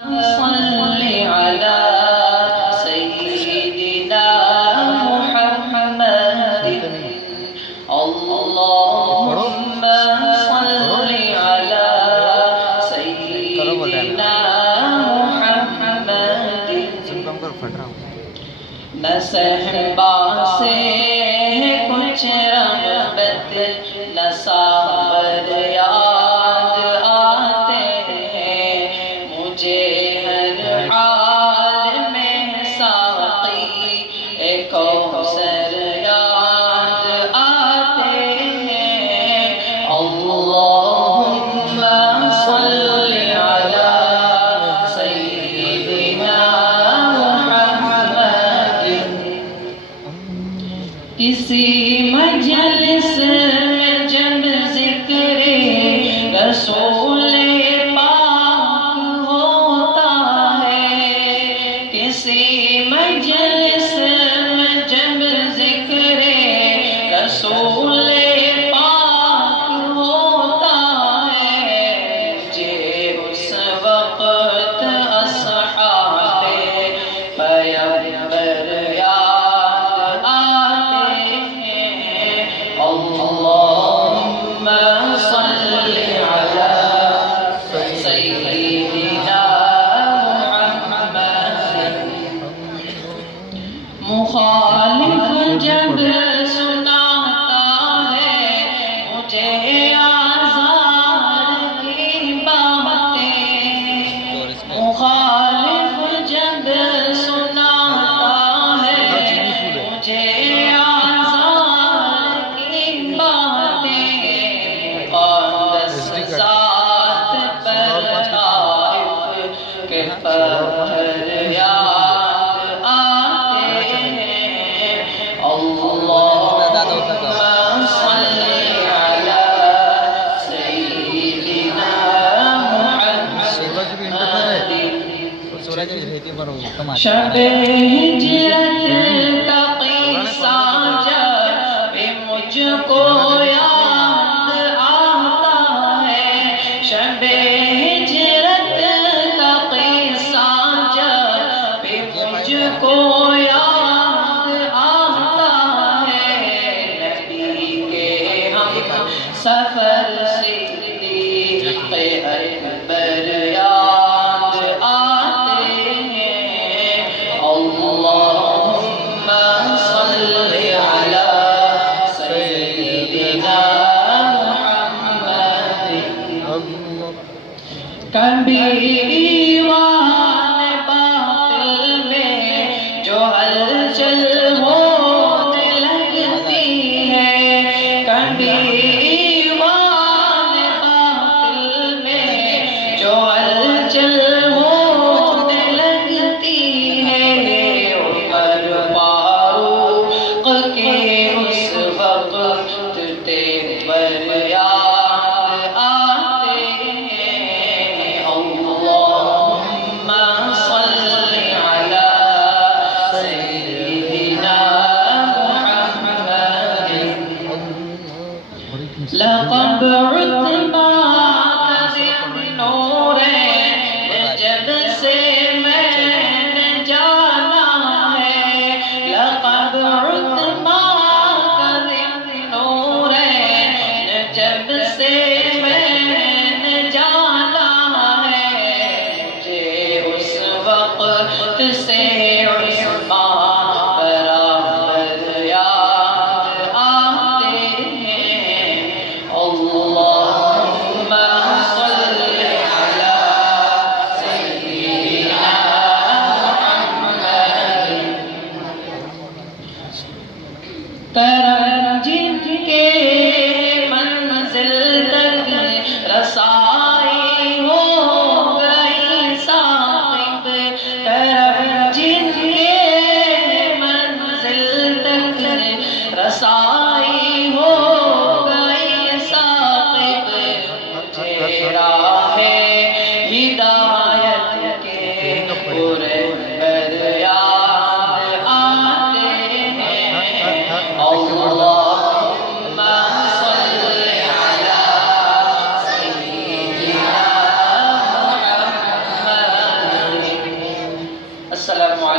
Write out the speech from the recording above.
صل على سيدنا محمد اللهم صل على سيدنا محمد نہ صحبا سے کچھ رغبت نہ ساور یاد آتے ہیں مجھے ہر حال میں ساقی کوثر یاد آتے ہیں اللہم صل علی سیدنا محمد کسی مجلس میں جب ذکر رسول پاک ہوتا ہے کسی مجلس میں جب ذکر رسول پاک ہوتا ہے مجھے اس وقت اصحاب پیغمبر یاد آتے ہیں اللہم صل علی سیدنا محمد مخالف جب سناتا ہے مجھے آزار کی باتیں مخالف جب سناتا ہے مجھے آزار کی باتیں مقدس ذات پر طائف کے پتھر یاد آتے ہیں اللہم صل علی سیدنا محمد شب ہجرت کا قصہ جب مجھ کو یاد آتا ہے شب ہجرت کا قصہ جب مجھ کو یاد آتا ہے نبی کے ہم سفر صدیق اکبر یاد آتے ہیں اللہم صل علی سیدنا محمد کبھی ایوان باطل میں جو ہلچل ہونے لگتی ہے کبھی ایوان باطل میں جو ہلچل ہونے لگتی ہے عمر فاروق کے اس وقت تیور یاد آتے ہیں اللہم صل علی سیدنا محمد لقب عتبہ کا نورین جب سے میں نے جانا ہے لقب عتبہ کا نورین جب سے میں نے جانا ہے مجھے اس وقت سے عثمان برابر یاد آتے ہیں اللہم صل علی سیدنا محمد کرم جن کے منزل تک رسائی ہو گئی سابق کرم جن السلام علیکم.